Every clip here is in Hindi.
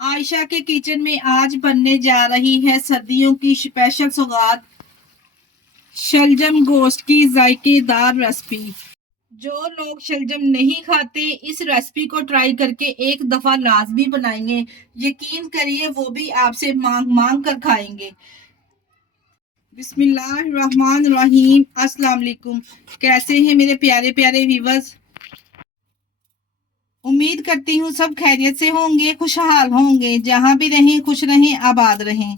आयशा के किचन में आज बनने जा रही है सर्दियों की स्पेशल सौगात, शलजम गोश्त की जायकेदार रेसिपी। जो लोग शलजम नहीं खाते इस रेसिपी को ट्राई करके एक दफा लाजमी बनाएंगे। यकीन करिए वो भी आपसे मांग मांग कर खाएंगे। बिस्मिल्लाहिर्रहमानिर्रहीम। अस्सलाम वालेकुम। कैसे हैं मेरे प्यारे प्यारे व्यूअर्स? उम्मीद करती हूँ सब खैरियत से होंगे, खुशहाल होंगे। जहां भी रहें खुश रहें, आबाद रहें।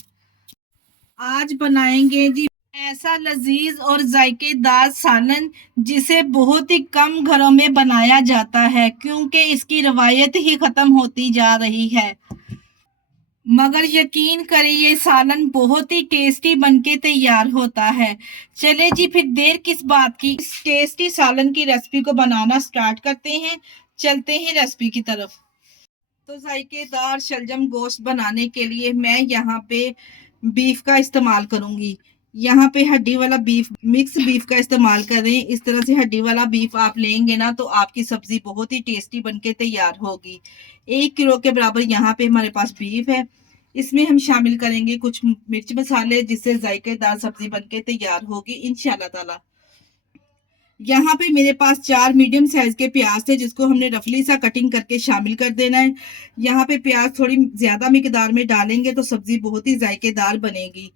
आज बनाएंगे जी ऐसा लजीज और जायकेदार सालन जिसे बहुत ही कम घरों में बनाया जाता है क्योंकि इसकी रवायत ही खत्म होती जा रही है। मगर यकीन करें ये सालन बहुत ही टेस्टी बनके तैयार होता है। चले जी फिर देर किस बात की, इस टेस्टी सालन की रेसिपी को बनाना स्टार्ट करते हैं। चलते हैं रेसिपी की तरफ। तो जायकेदार शलजम गोश्त बनाने के लिए मैं यहाँ पे बीफ का इस्तेमाल करूंगी। यहाँ पे हड्डी वाला बीफ, मिक्स बीफ का इस्तेमाल करें। इस तरह से हड्डी वाला बीफ आप लेंगे ना तो आपकी सब्जी बहुत ही टेस्टी बनके तैयार होगी। 1 किलो के बराबर यहाँ पे हमारे पास बीफ है। इसमें हम शामिल करेंगे कुछ मिर्च मसाले जिससे जायकेदार सब्जी बनके तैयार होगी इंशाल्लाह ताला। यहाँ पे मेरे पास 4 मीडियम साइज के प्याज थे जिसको हमने रफली सा कटिंग करके शामिल कर देना है। यहाँ पे प्याज थोड़ी ज्यादा मिकदार में डालेंगे तो सब्जी बहुत ही जायकेदार बनेगी।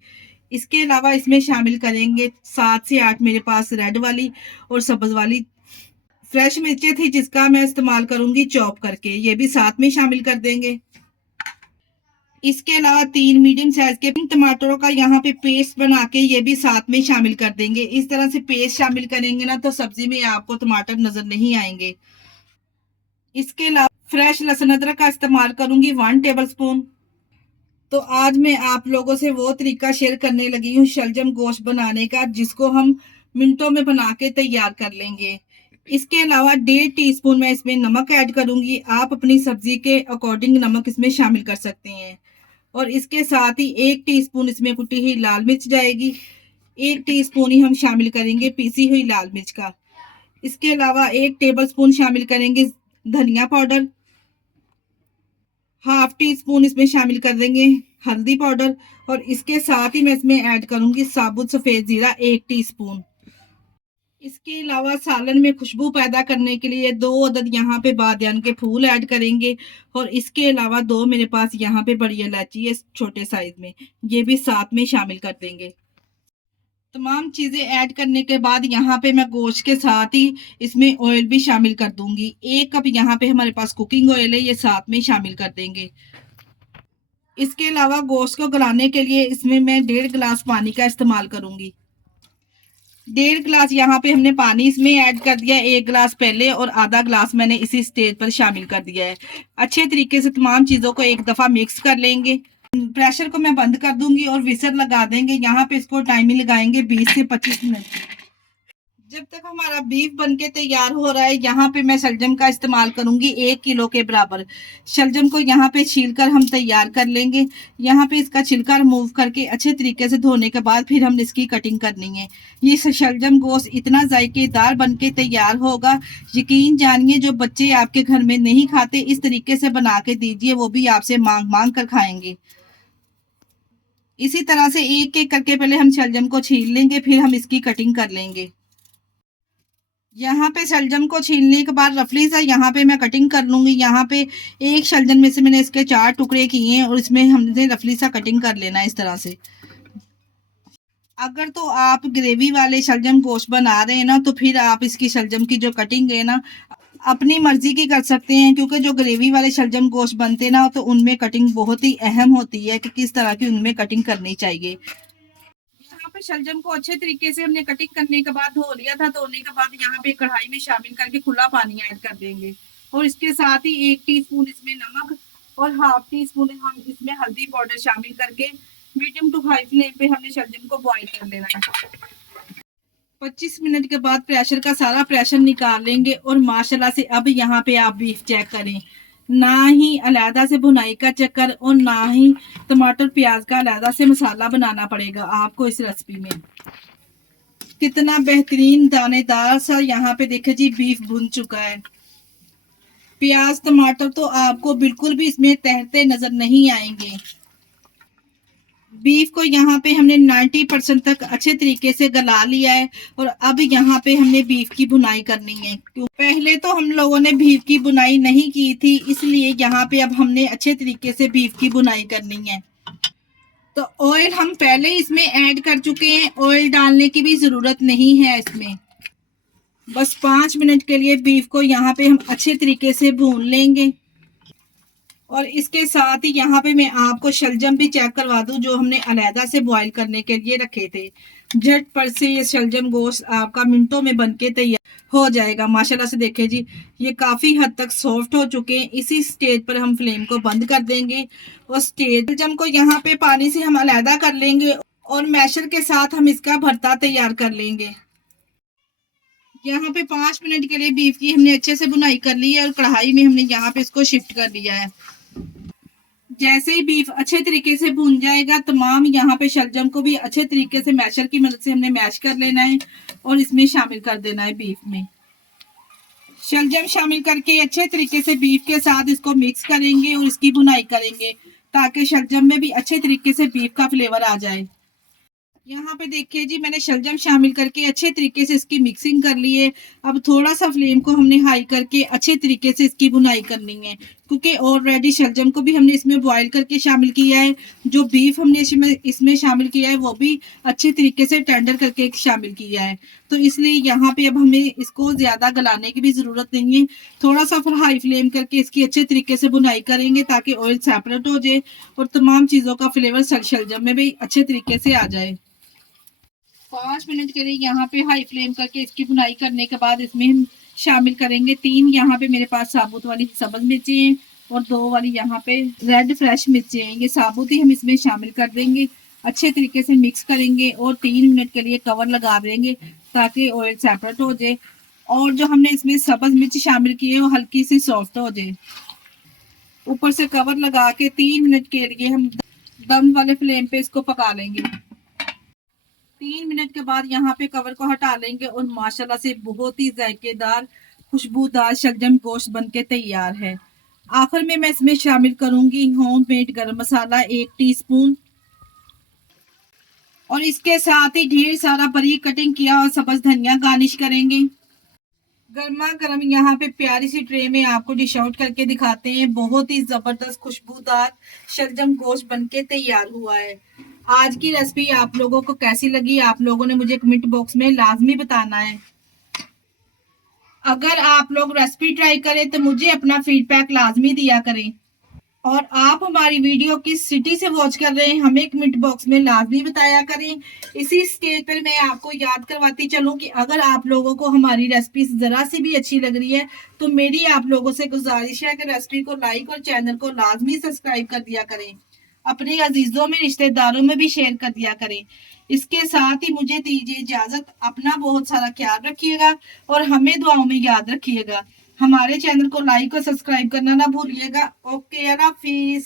इसके अलावा इसमें शामिल करेंगे 7 से 8 मेरे पास रेड वाली और सब्ज वाली फ्रेश मिर्चें थी जिसका मैं इस्तेमाल करूंगी चॉप करके, ये भी साथ में शामिल कर देंगे। इसके अलावा 3 मीडियम साइज के टमाटरों का यहाँ पे पेस्ट बना के ये भी साथ में शामिल कर देंगे। इस तरह से पेस्ट शामिल करेंगे ना तो सब्जी में आपको टमाटर नजर नहीं आएंगे। इसके अलावा फ्रेश लहसुन अदरक का इस्तेमाल करूंगी 1 टेबल स्पून। तो आज मैं आप लोगों से वो तरीका शेयर करने लगी हूँ शलजम गोश्त बनाने का जिसको हम मिनटों में बना के तैयार कर लेंगे। इसके अलावा 1.5 टीस्पून मैं इसमें नमक ऐड करूंगी। आप अपनी सब्जी के अकॉर्डिंग नमक इसमें शामिल कर सकते हैं। और इसके साथ ही 1 टीस्पून इसमें कुटी हुई लाल मिर्च जाएगी। 1 टीस्पून ही हम शामिल करेंगे पीसी हुई लाल मिर्च का। इसके अलावा 1 टेबल स्पून शामिल करेंगे धनिया पाउडर। 1/2 टीस्पून इसमें शामिल कर देंगे हल्दी पाउडर। और इसके साथ ही मैं इसमें ऐड करूंगी साबुत सफेद जीरा 1 टीस्पून। इसके अलावा सालन में खुशबू पैदा करने के लिए 2 अदद यहाँ पे बादियान के फूल ऐड करेंगे। और इसके अलावा 2 मेरे पास यहाँ पे बड़ी इलायची है छोटे साइज में, ये भी साथ में शामिल कर देंगे। तमाम चीजें ऐड करने के बाद यहाँ पे मैं गोश्त के साथ ही इसमें ऑयल भी शामिल कर दूंगी। 1 कप यहाँ पे हमारे पास कुकिंग ऑयल है, ये साथ में शामिल कर देंगे। इसके अलावा गोश्त को गलाने के लिए इसमें मैं 1.5 गिलास पानी का इस्तेमाल करूंगी। 1.5 गिलास यहाँ पे हमने पानी इसमें ऐड कर दिया, 1 गिलास पहले और आधा गिलास मैंने इसी स्टेज पर शामिल कर दिया है। अच्छे तरीके से तमाम चीजों को एक दफा मिक्स कर लेंगे। प्रेशर को मैं बंद कर दूंगी और विसल लगा देंगे। यहाँ पे इसको टाइमिंग लगाएंगे 20 से 25 मिनट। जब तक हमारा बीफ बनके तैयार हो रहा है यहाँ पे मैं शलजम का इस्तेमाल करूंगी 1 किलो के बराबर। शलजम को यहाँ पे छीलकर हम तैयार कर लेंगे। यहाँ पे इसका छिलका रिमूव करके अच्छे तरीके से धोने के बाद फिर हम इसकी कटिंग करनी है। ये शलजम गोश्त इतना जायकेदार बनके तैयार होगा, यकीन जानिए जो बच्चे आपके घर में नहीं खाते इस तरीके से बना के दीजिए, वो भी आपसे मांग मांग कर खाएंगे। इसी तरह से एक एक करके पहले हम शलजम को छील लेंगे, फिर हम इसकी कटिंग कर लेंगे। यहाँ पे शलजम को छीलने के बाद रफली सा यहाँ पे मैं कटिंग कर लूंगी। यहाँ पे एक शलजम में से मैंने इसके 4 टुकड़े किए हैं और इसमें हमने रफली सा कटिंग कर लेना है इस तरह से। अगर तो आप ग्रेवी वाले शलजम गोश्त बना रहे हैं ना तो फिर आप इसकी शलजम की जो कटिंग है ना अपनी मर्जी की कर सकते हैं, क्योंकि जो ग्रेवी वाले शलजम गोश्त बनते हैं ना तो उनमें कटिंग बहुत ही अहम होती है कि किस तरह की उनमें कटिंग करनी चाहिए। यहाँ पे शलजम को अच्छे तरीके से हमने कटिंग करने के बाद धो लिया था। धोने के बाद यहाँ पे कढ़ाई में शामिल करके खुला पानी ऐड कर देंगे और इसके साथ ही 1 टीस्पून इसमें नमक और 1/2 टीस्पून हम इसमें हल्दी पाउडर शामिल करके मीडियम टू हाई फ्लेम पे हमने शलजम को बॉईल कर लेना है। 25 मिनट के बाद प्रेशर का सारा प्रेशर निकाल लेंगे और माशाल्लाह से अब यहाँ पे आप बीफ चेक करें, ना ही अलहदा से भुनाई का चक्कर और ना ही टमाटर प्याज का अलहदा से मसाला बनाना पड़ेगा आपको इस रेसिपी में। कितना बेहतरीन दानेदार सा यहाँ पे देखे जी बीफ भुन चुका है। प्याज टमाटर तो आपको बिल्कुल भी इसमें तैरते नजर नहीं आएंगे। बीफ को यहाँ पे हमने 90% तक अच्छे तरीके से गला लिया है और अब यहाँ पे हमने बीफ की बुनाई करनी है। क्यों पहले तो हम लोगों ने बीफ की बुनाई नहीं की थी, इसलिए यहाँ पे अब हमने अच्छे तरीके से बीफ की बुनाई करनी है। तो ऑयल हम पहले इसमें ऐड कर चुके हैं, ऑयल डालने की भी जरूरत नहीं है इसमें। बस 5 मिनट के लिए बीफ को यहाँ पे हम अच्छे तरीके से भून लेंगे। और इसके साथ ही यहाँ पे मैं आपको शलजम भी चेक करवा दूं, जो हमने अलहदा से बॉईल करने के लिए रखे थे। झटपट से ये शलजम गोश्त आपका मिनटों में बनके तैयार हो जाएगा। माशाल्लाह से देखें जी, ये काफी हद तक सॉफ्ट हो चुके हैं। इसी स्टेज पर हम फ्लेम को बंद कर देंगे और शलजम को यहाँ पे पानी से हम अलहदा कर लेंगे और मैशर के साथ हम इसका भरता तैयार कर लेंगे। यहाँ पे 5 मिनट के लिए बीफ की हमने अच्छे से बुनाई कर ली है और कढ़ाई में हमने यहाँ पे इसको शिफ्ट कर दिया है। जैसे ही बीफ अच्छे तरीके से भून जाएगा, तमाम यहाँ पे शलजम को भी अच्छे तरीके से मैशर की मदद से हमने मैश कर लेना है और इसमें शामिल कर देना है। बीफ में शलजम शामिल करके अच्छे तरीके से बीफ के साथ इसको मिक्स करेंगे और इसकी बुनाई करेंगे ताकि शलजम में भी अच्छे तरीके से बीफ का फ्लेवर आ जाए। यहाँ पे देखिए जी, मैंने शलजम शामिल करके अच्छे तरीके से इसकी मिक्सिंग कर ली है। अब थोड़ा सा फ्लेम को हमने हाई करके अच्छे तरीके से इसकी बुनाई करनी है, क्योंकि ऑलरेडी शलजम को भी हमने इसमें बॉईल करके शामिल किया है। जो बीफ हमने इसमें शामिल किया है वो भी अच्छे तरीके से टेंडर करके शामिल किया है। तो इसलिए यहाँ पे अब हमें इसको ज्यादा गलाने की भी जरूरत नहीं है। थोड़ा सा फिर हाई फ्लेम करके इसकी अच्छे तरीके से बुनाई करेंगे ताकि ऑयल सेपरेट हो जाए और तमाम चीजों का फ्लेवर शलजम में भी अच्छे तरीके से आ जाए। 5 मिनट के लिए यहाँ पे हाई फ्लेम करके इसकी बुनाई करने के बाद इसमें हम शामिल करेंगे 3 यहाँ पे मेरे पास साबुत वाली सब्ज मिर्ची हैं और 2 वाली यहाँ पे रेड फ्रेश मिर्ची हैं। ये साबुत ही हम इसमें शामिल कर देंगे, अच्छे तरीके से मिक्स करेंगे और 3 मिनट के लिए कवर लगा देंगे ताकि ऑयल सेपरेट हो जाए और जो हमने इसमें सब्ज मिर्च शामिल की है वो हल्की सी सॉफ्ट हो जाए। ऊपर से कवर लगा के 3 मिनट के लिए हम दम वाले फ्लेम पे इसको पका लेंगे। 3 मिनट के बाद यहाँ पे कवर को हटा लेंगे और माशाल्लाह से बहुत ही जायकेदार खुशबूदार शलजम गोश्त बनके तैयार है। आखिर में मैं इसमें शामिल करूंगी होममेड गरम मसाला 1 टीस्पून और इसके साथ ही ढेर सारा बारीक कटिंग किया और सब्ज धनिया गार्निश करेंगे। गर्मा गर्म यहाँ पे प्यारी सी ट्रे में आपको डिश आउट करके दिखाते हैं। बहुत ही जबरदस्त खुशबूदार शलजम गोश्त बनके तैयार हुआ है। आज की रेसिपी आप लोगों को कैसी लगी, आप लोगों ने मुझे कमेंट बॉक्स में लाजमी बताना है। अगर आप लोग रेसिपी ट्राई करें तो मुझे अपना फीडबैक लाजमी दिया करें और आप हमारी वीडियो किस सिटी से वॉच कर रहे हैं हमें कमेंट बॉक्स में लाजमी बताया करें। इसी स्टेज पर मैं आपको याद करवाती चलूं कि अगर आप लोगों को हमारी रेसिपी जरा सी भी अच्छी लग रही है तो मेरी आप लोगों से गुजारिश है कि रेसिपी को लाइक और चैनल को लाजमी सब्सक्राइब कर दिया करें, अपने अजीजों में रिश्तेदारों में भी शेयर कर दिया करें। इसके साथ ही मुझे दीजिए इजाजत। अपना बहुत सारा ख्याल रखिएगा और हमें दुआओं में याद रखिएगा। हमारे चैनल को लाइक और सब्सक्राइब करना ना भूलिएगा। ओके, अल्लाह हाफिज।